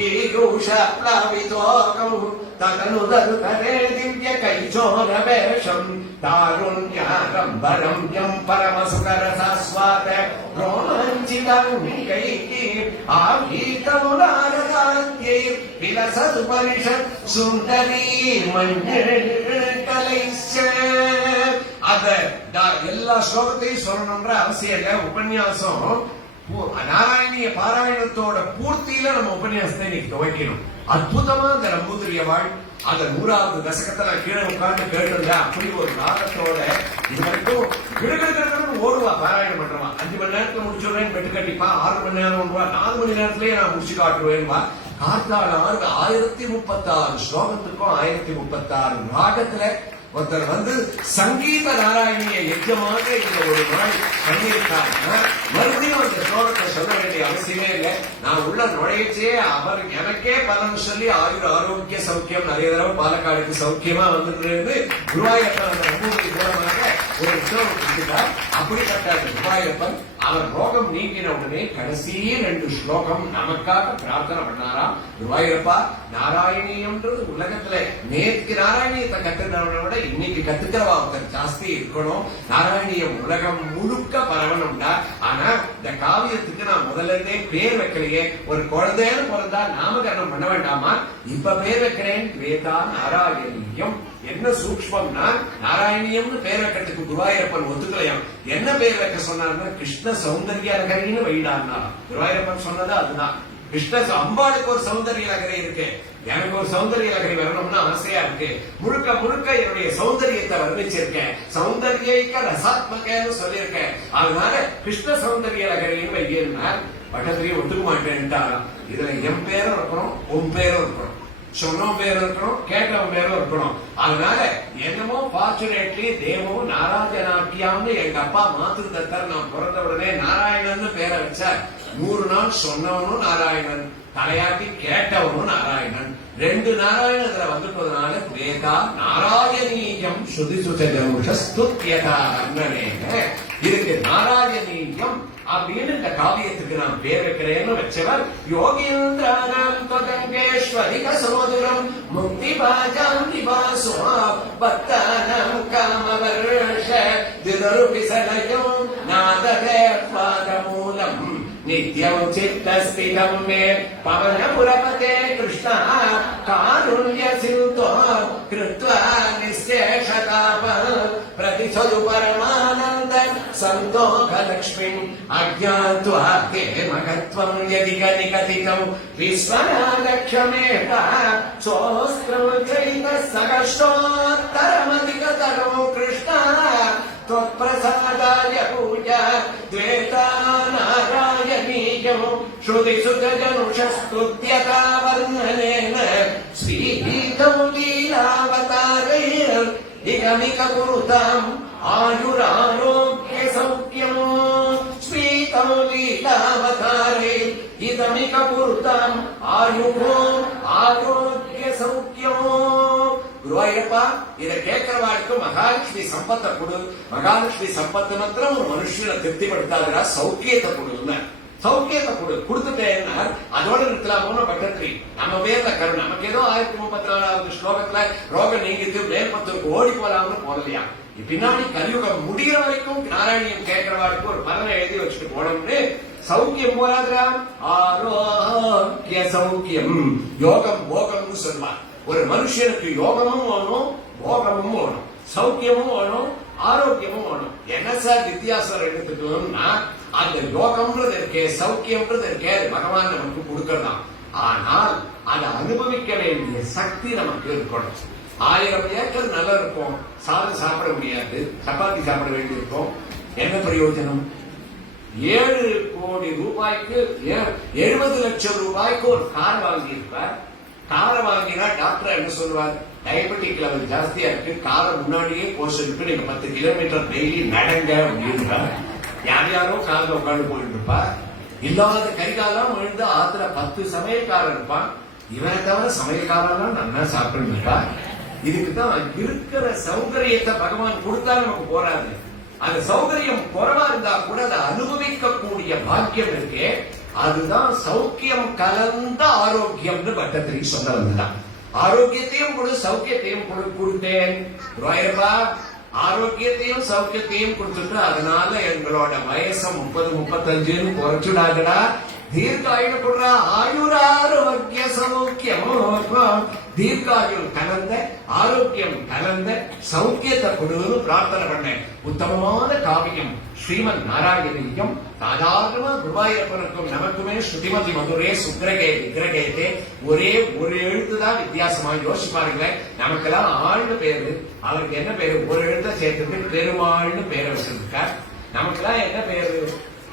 गीरूषप्लावितोकं तदनुदरुतरे दिव्यकैचोरवेषं तारुण्यारम्बरं यं परमसुकरसास्वाद रोमाञ्चिताङ्गिकैः आभीतमुदारकान्त्यै विलसदुपनिषत् सुन्दरी मञ्जलकलैश्च அத எல்லா ஸ்லோகத்தையும் சொல்லணும்ன்ற அவசியம் இல்ல. உபன்யாசம் நாராயணிய பாராயணத்தோட பூர்த்தியில நம்ம உபன்யாசத்தை இன்னைக்கு துவக்கணும். அற்புதமா அந்த நம்பூதிரியவாள் அந்த 100வது தசகத்துல கீழே உட்கார்ந்து கேட்டு அப்படி ஒரு நாகத்தோட இது வரைக்கும் கிடுகிடுன்னு ஓடுவா பாராயணம் பண்றவா. 5 மணி நேரத்துல முடிச்சுடுறேன் பெட்டு கட்டிப்பா, 6 மணி நேரம் ஓடுவா, 4 மணி நேரத்திலேயே நான் முடிச்சு காட்டுவேன்வா. கார்த்தாள் 1036 ஸ்லோகத்துக்கும் 1036 ராகத்துல ஒருத்தர் வந்து சங்கீத நாராயணிய யஜ்ஜமாக இந்த ஒரு நாள் பண்ணியிருக்காங்க. மறுபடியும் அந்த ஸ்லோகத்தை சொல்ல வேண்டிய அவசியமே இல்லை. நான் உள்ள நுழைச்சே அவர் எனக்கே பலன் சொல்லி ஆரோக்கிய சௌக்கியம் நிறைய தடவை பாலக்காடுக்கு சௌக்கியமா வந்துட்டு குருவாயூரப்பன் அந்த நம்பூதிரி மூலமாக ஒரு உற்சவம் கொடுத்துட்டார். அப்படிப்பட்ட குருவாயூரப்பன் அவர் ரோகம் நீங்கின உடனே கடைசி 2 ஸ்லோகம் நமக்காக பிரார்த்தனை பண்ணாராம். குருவாயூரப்பா, நாராயணியம்ன்றது உலகத்துல நேற்று நாராயணியத்தை கத்துக்கிறவனை விட இன்னைக்கு கத்துக்கிறவா ஒருத்தர் ஜாஸ்தி இருக்கணும். நாராயணியம் உலகம் முழுக்க பரவணும்டா. ஆனா இந்த காவியத்துக்கு நான் முதல்ல இருந்தே பேர் வைக்கலையே. ஒரு குழந்தைன்னு பிறந்தா நாமகரணம் பண்ண வேண்டாமா? இப்ப பேர் வைக்கிறேன், வேதா நாராயணியம். என்ன சூக்ஷ்மம்னா நாராயணியம்னு பேர் வைக்கிறதுக்கு குருவாயூரப்பன் ஒத்துக்கலையாம். என்ன பேர் வைக்க சொன்னார்னா கிருஷ்ண சௌந்தர்ய நகரின்னு வைடான்னா. குருவாயூரப்பன் சொன்னது அதுதான். கிருஷ்ண அம்பாளுக்கு ஒரு சௌந்தர்ய நகரை இருக்கு, எனக்கு ஒரு சௌந்தர்ய நகரி வரணும்னு ஆசையா இருக்கு. முழுக்க முழுக்க என்னுடைய சௌந்தரியத்தை வர்ணிச்சிருக்கேன், சௌந்தர்யிக்க ரசாத்மகன்னு சொல்லியிருக்கேன். அதனால கிருஷ்ண சௌந்தர்ய நகரின்னு வைக்கிறார். பட்டத்திலேயே ஒத்துக்க மாட்டேன்ட்டாராம். இதுல என் பேரும் இருக்கணும், உன் பேரும் இருக்கணும், சொன்ன பேரும் இருக்கணும், கேட்டவன் பேரும் இருக்கணும். அதனால என்னமோ ஃபார்ச்சுனேட்லி தேவோ நாராஜனாக்கியான்னு எங்க அப்பா மாத்திருந்தார். நான் பிறந்த உடனே நாராயணன் பேரை வச்சார். 100 நாள் சொன்னவனும் நாராயணன், தலையாட்டி கேட்டவனும் நாராயணன். 2 நாராயணன் அதுல வந்துட்டதுனால வேதா நாராயணீயம் ஸ்துத்யதா அண்ணனேக. இதுக்கு நாராயணீயம் அப்படின்னு இந்த காவியத்துக்கு நான் பேர் வைக்கிறேன்னு வச்சவர் யோகீந்திரானாம் தொதங்கேஸ்வரிக சோதரம் முக்தி பாஜாம் நிவாசோ பக்தானாம் காமவர்ஷ திரருபிசலயம் நாததே பாதமூலம் நித்யம் சித்தஸ்திதம் மே பவனபுரபதே கிருஷ்ணா காருண்ய சிந்தோ கிருத்வா நிசேஷதாப பிரதிசது பரமானந்த சந்தோக லக்ஷ்மி அஜ்ஞாத்வா தே மகத்வம் யதிக நிகதிதம் விஸ்வநாதக்ஷமேவ சோஸ்த்ரம் சைத சகஸ்ரோத்தரமதிகதரம் கிருஷ்ணா त्वत्प्रसादाय पूजा द्वेता नारायणीयं श्रुतिसुतजनुषस्तुत्यता वर्णनेन श्रीगीतं लीलावतारैर् इदमिककुरुताम् आयुरारोग्यसौख्यम् स्फीतं लीलावतारैर् इदमिककुरुताम् आयुः आरोग्यसौख्यम्. குருவாயூரப்பா, இதை கேட்கிறவாளுக்கு மகாலட்சுமி சம்பத்தை கொடு. மகாலட்சுமி சம்பத்து மாத்திரம் ஒரு மனுஷனை திருப்திப்படுத்தாதுரா, சௌக்கியத்தை கொடுங்க, சௌக்கியத்தை கொடு. கொடுத்துட்டேன்னா அதோட நிறுத்தலாமோ பட்டத்திரி நம்ம பேர்ல கரு. நமக்கு ஏதோ 1034வது ஸ்லோகத்துல ரோகம் நீங்கிட்டு மேற்பத்தூருக்கு ஓடி போலாம்னு போடலையா? பின்னாடி கலியுகம் முடிகிற வரைக்கும் நாராயணியம் கேட்கிறவாளுக்கு ஒரு பலனை எழுதி வச்சுட்டு போனோம்னு சௌக்கியம் போராதுரா. ஆரோக்கிய சௌக்கியம், யோகம் போகம்னு சொல்லுவார். ஒரு மனுஷனுக்கு யோகமும் வேணும், போகமும் வேணும், சௌக்கியமும் வேணும், ஆரோக்கியமும் வேணும். என்ன சார் வித்தியாசம் எடுத்துக்கணும்னா அந்த யோகம்ன்றது இருக்கே, சௌக்கியம்ன்றது இருக்கே, அது பகவான் நமக்கு கொடுக்கறதான். ஆனால் அதை அனுபவிக்க வேண்டிய சக்தி நமக்கு இருக்கணும். 1000 ஏக்கர் நல்லா இருக்கும், சாதம் சாப்பிட முடியாது, சப்பாத்தி சாப்பிட வேண்டியிருக்கும். என்ன பிரயோஜனம்? 7 கோடி ரூபாய்க்கு 70 லட்சம் ரூபாய்க்கு ஒரு கார் வாங்கி இருப்பார். காரை வாங்கினா டாக்டர் என்ன சொல்லுவார்? டயபெட்டிக் லெவல் ஜாஸ்தியா இருக்கு, காரை முன்னாடியே போஷனுக்கு நீங்க 10 கிலோமீட்டர் டெய்லி நடங்க அப்படின்றார். யாரோ காலில் உட்காந்து போயிட்டு இருப்பா. இல்லாத கைகாலம் விழுந்து ஆத்துல 10 சமையல்காரன் இருப்பான். இவனை தவிர சமையல்காரெல்லாம் நல்லா சாப்பிட்டு இருக்கா. இதுக்குதான் இருக்கிற சௌகரியத்தை பகவான் கொடுத்தா நமக்கு போராது. அந்த சௌகரியம் குறைவா இருந்தா கூட அதை அனுபவிக்க கூடிய பாக்கியம் இருக்கே, அதுதான் சௌக்கியம் கலந்த ஆரோக்கியம்னு பட்டத்திரி சொல்ல வந்துதான். ஆரோக்கியத்தையும் கொடு, சௌக்கியத்தையும் கொடுத்தேன் குருவாயூரப்பா. ஆரோக்கியத்தையும் சௌக்கியத்தையும் கொடுத்துட்டு அதனால எங்களோட வயச 30-35 குறைச்சுடாங்கடா. தீர்க்காயுள் கொடுறா. ஆயுராரோக்கிய சௌக்கியம். தீர்க்காயுள் கலந்த ஆரோக்கியம் கலந்த சௌக்கியத்தை கொடுன்னு பிரார்த்தனை பண்ணேன். உத்தமமான காவியம் ஸ்ரீமன் நாராயணியம் சாதாரணமா குருவாயூரப்பனுக்கும் நமக்குமே ஸ்ருதிமதி மதுரே சுக்ரகே விக்கிரகேதே ஒரே ஒரு எழுத்துதான் வித்தியாசமா. யோசிப்பாருங்களேன், நமக்கெல்லாம் ஆள்னு பேரு, அவருக்கு என்ன பேரு? ஒரு எழுத்த சேர்த்துட்டு பெருமாள்னு பேரை வச்சிருக்கார். நமக்கெல்லாம் என்ன பேரு?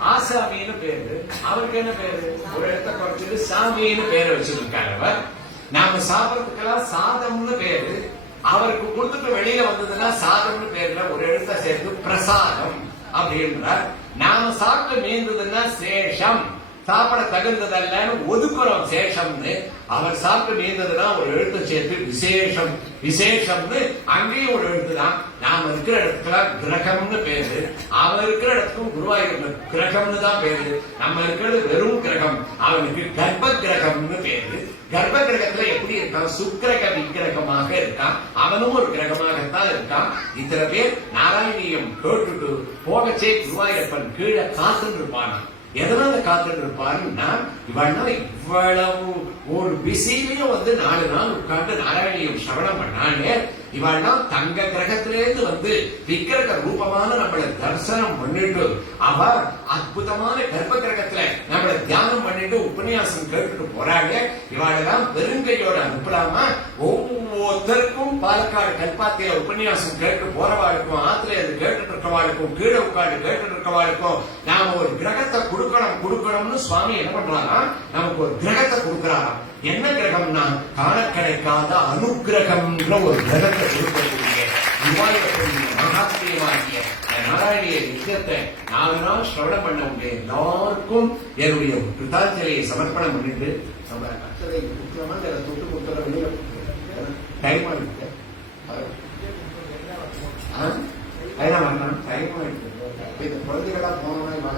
ஆசாமின்னு பேரு. அவருக்கு என்ன பேரு? ஒரு எழுத்த குறைச்சிட்டு சாமின்னு பேரை வச்சிருக்காரு அவர். நாம சாப்பிடறதுக்கெல்லாம் சாதம்னு பேரு, அவருக்கு கொடுத்துட்டு வெளியில வந்ததுன்னா சாதம்னு பேர்ல ஒரு எழுத்த சேர்த்து பிரசாதம் அப்படின்றார். நாம சாப்பிட்டு மீந்ததுன்னா சேஷம், சாப்பிட தகுந்ததல்லன்னு ஒதுக்குறோம் சேஷம்னு. அவர் சாப்பிட்டு மீந்ததுன்னா ஒரு எழுத்து சேர்த்து விசேஷம். விசேஷம்னு அங்கேயும் ஒரு எழுத்துதான். நாம இருக்கிற இடத்துல கிரகம்னு பேரு, அவர் இருக்கிற இடத்துக்கும் குருவாயூர் கிரகம்னு தான் பேரு. நம்ம இருக்கிறது வெறும் கிரகம், அவனுக்கு கர்ப்ப கிரகம்னு பேரு. கர்ப்ப கிரகத்துல எப்படி இருக்கான்? சுக்கிரக விக்கிரகமாக இருக்கான். அவனும் ஒரு கிரகமாகத்தான் இருக்கான். இத்தனை பேர் நாராயணியம் கேட்டுட்டு போகச்சே குருவாயூரப்பன் கீழே காத்துட்டு இருப்பானா. எதனால காத்துட்டு இருப்பாருன்னா, இவள்லாம் இவ்வளவு ஒரு பிஸிலையும் 4 நாள் உட்கார்ந்து நாராயணியம் சிரவணம் பண்ணாலே, இவள்லாம் தங்க கிரகத்திலேருந்து விக்கிரக ரூபமான நம்மளை தரிசனம் பண்ணிட்டு, அவ அற்புதமான கர்ப்ப கிரகத்துல நம்மளை தியானம் பண்ணிட்டு உபன்யாசம் கேட்டுட்டு போறாங்க. இவாளெல்லாம் வெறுங்கையோட அனுப்பலாமா? ஒவ்வொருத்தருக்கும் பாலக்காடு கல்பாத்தியில உபன்யாசம் கேட்டு போறவாளுக்கும், ஆத்துல அது கேட்டுட்டு இருக்கவாளுக்கும், கீழே உட்காந்து கேட்டுட்டு இருக்கவாளுக்கும் நாம ஒரு கிரகத்தை கொடுக்கணும்னு சுவாமி என்ன பண்றாரா? நமக்கு ஒரு கிரகத்தை கொடுக்கிறாராம். என்ன கிரகம்னா, காண கிடைக்காத அனுகிரகம்ன்ற ஒரு கிரகத்தை கொடுக்கக்கூடிய மகாத்மியமாகிய நாராயணிய விஷயத்தை 4 நாள் சிரவணம் பண்ண முடிய எல்லாருக்கும் என்னுடைய கிருதாஞ்சலியை சமர்ப்பணம் பண்ணிட்டு நம்ம அச்சதை தொட்டு கொடுத்துற வெளியில டைம் ஆயிடுச்சு. டைம் ஆயிடுச்சு. இந்த குழந்தைகளா போனோம்னா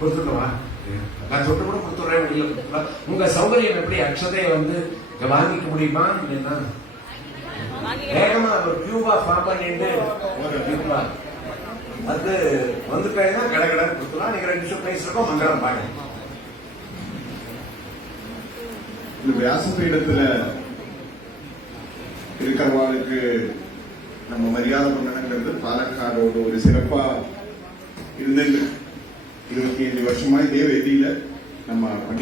கொடுத்துட்டோமா? நான் தொட்டு கூட கொடுத்துட்றேன் வெளியில. உங்க சௌகரியம் எப்படி அக்ஷதையை வாங்கிக்க முடியுமா? இல்லைன்னா வேகமா ஒரு கியூபா ஃபார்ம் பண்ணிட்டு ஒரு கியூபா அது வந்துட்டேன்னா கடகடன்னு கொடுத்துலாம். நீங்க 2 நிமிஷம் பேசுறப்போ மங்களம் பாருங்க. இந்த வியாசபீடத்துல இருக்கிறவாளுக்கு நம்ம மரியாதை பண்ணணுங்கிறது பாலக்காடோட ஒரு சிறப்பா இருந்தது. 25 வருஷமா இதே வேதியில நம்ம